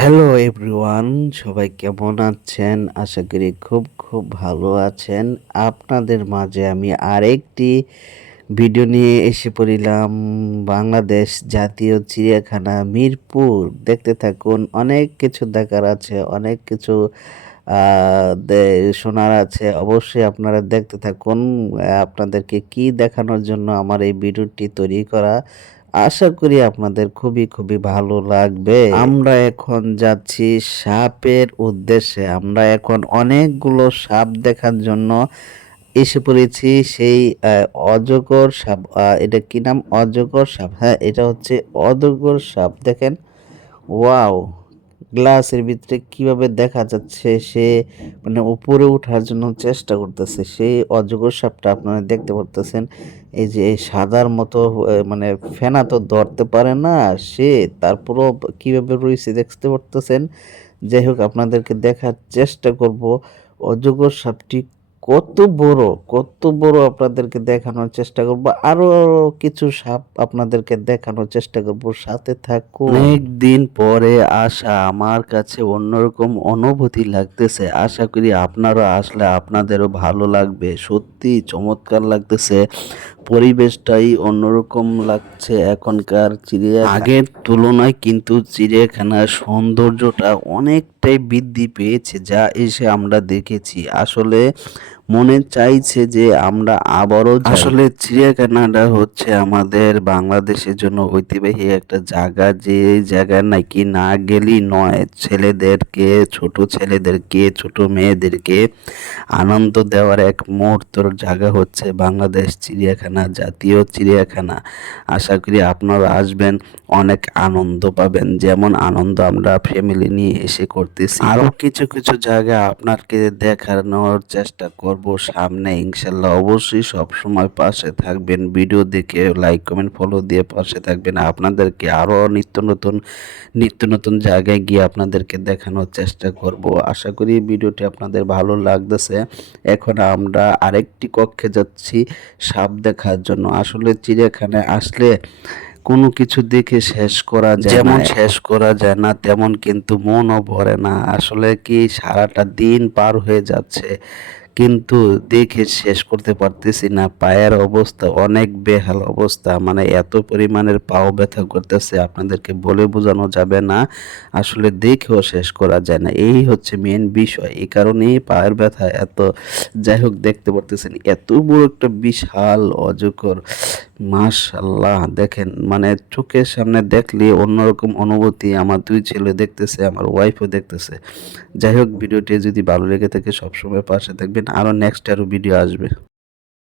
Hello everyone সবাই কেমন আছেন? আশা করি খুব খুব ভালো আছেন। আপনাদের মাঝে আমি আরেকটি ভিডিও নিয়ে এসে পড়িলাম। বাংলাদেশ জাতীয় চিড়িয়াখানা মিরপুর। দেখতে থাকুন, অনেক কিছু দেখার আছে, অনেক কিছু শোনার আছে। অবশ্যই আপনারা দেখতে থাকুন। আপনাদেরকে কি দেখানোর জন্য আমার এই ভিডিওটি তৈরি করা আশা করি আপনাদের খুবই খুবই ভালো লাগবে। আমরা এখন যাচ্ছি সাপের উদ্দেশ্যে। আমরা এখন অনেকগুলো সাপ দেখার জন্য এসে পড়েছি। সেই অজগর সাপ এটা কি নাম? অজগর সাপ হ্যাঁ এটা হচ্ছে অজগর সাপ। দেখেন, ওয়াও! গ্লাসের ভিতরে কীভাবে দেখা যাচ্ছে সে মানে উপরে ওঠার জন্য চেষ্টা করতেছে, সেই অজগর সাপটা আপনারা দেখতে পারতেছেন। এই যে এই সাদার মতো মানে ফেনা তো ধরতে পারে না সে, তারপরও কীভাবে রয়েছে দেখতে পারতেছেন। যাই হোক, আপনাদেরকে দেখার চেষ্টা করব। অজগর সাপটি কত বড় কত বড় আপনাদেরকে দেখানোর চেষ্টা করব। আরও কিছু সাপ আপনাদেরকে দেখানোর চেষ্টা করব। সাথে থাকুন। অনেক দিন পরে আসা আমার কাছে অন্যরকম অনুভূতি লাগতেছে। আশা করি আপনারা আসলে আপনাদেরও ভালো লাগবে। সত্যি চমৎকার লাগতেছে। পরিবেশটাই অন্যরকম লাগছে এখনকার চিড়িয়া আগের তুলনায় কিন্তু চিড়িয়াখানার সৌন্দর্যটা অনেকটাই বৃদ্ধি পেয়েছে, যা এসে আমরা দেখেছি। আসলে মনে চাইছে যে আমরা আবারও আসলে চিড়িয়াখানাটা হচ্ছে আমাদের বাংলাদেশের জন্য ঐতিহ্যবাহী একটা জায়গা। যে জায়গা নাকি না গেলেই নয় ছেলেদেরকে ছোট ছেলেদেরকে ছোট মেয়েদেরকে আনন্দ দেওয়ার এক মুহূর্তর জায়গা হচ্ছে বাংলাদেশ চিড়িয়াখানা জাতীয় চিড়িয়াখানা। আশা করি আপনারা আসবেন অনেক আনন্দ পাবেন। যেমন আনন্দ আমরা ফ্যামিলি নিয়ে এসে করতেছি। আরও কিছু কিছু জায়গা আপনাকে দেখানোর চেষ্টা করব। সামনে ইনশাল্লাহ অবশ্যই সব সময় পাশে থাকবেন। ভিডিও দেখে লাইক কমেন্ট ফলো দিয়ে পাশে থাকবেন। আপনাদেরকে আরও নিত্য নতুন নিত্য নতুন জায়গায় গিয়ে আপনাদেরকে দেখানোর চেষ্টা করব। আশা করি ভিডিওটি আপনাদের ভালো লাগতেছে। এখন আমরা আরেকটি কক্ষে যাচ্ছি সাপ দেখার জন্য। আসলে চিড়িয়াখানায় আসলে কোনো কিছু দেখে শেষ করা যায় যেমন শেষ করা যায় না তেমন কিন্তু মনও ভরে না। আসলে কি সারাটা দিন পার হয়ে যাচ্ছে? কিন্তু দেখে শেষ করতে পারতেছি না। পায়ের অবস্থা অনেক বেহাল অবস্থা। মানে এত পরিমাণের পাও ব্যথা করতেছে, আপনাদেরকে বলে বোঝানো যাবে না। আসলে দেখেও শেষ করা যায় না। এই হচ্ছে মেন বিষয়। এই কারণেই পায়ের ব্যথা এত, যাই হোক, দেখতে পারতেছেন। এত বড় একটা বিশাল অজগর। মাশাল্লাহ দেখেন মানে চোখের সামনে দেখলে অন্যরকম অনুভূতি আমার দুই ছেলে দেখতেছে, আমার ওয়াইফও দেখতেছে। যাই হোক, ভিডিওটি যদি ভালো লেগে থাকে, সবসময় পাশে দেখবেন আরও নেক্সট আরও ভিডিও আসবে।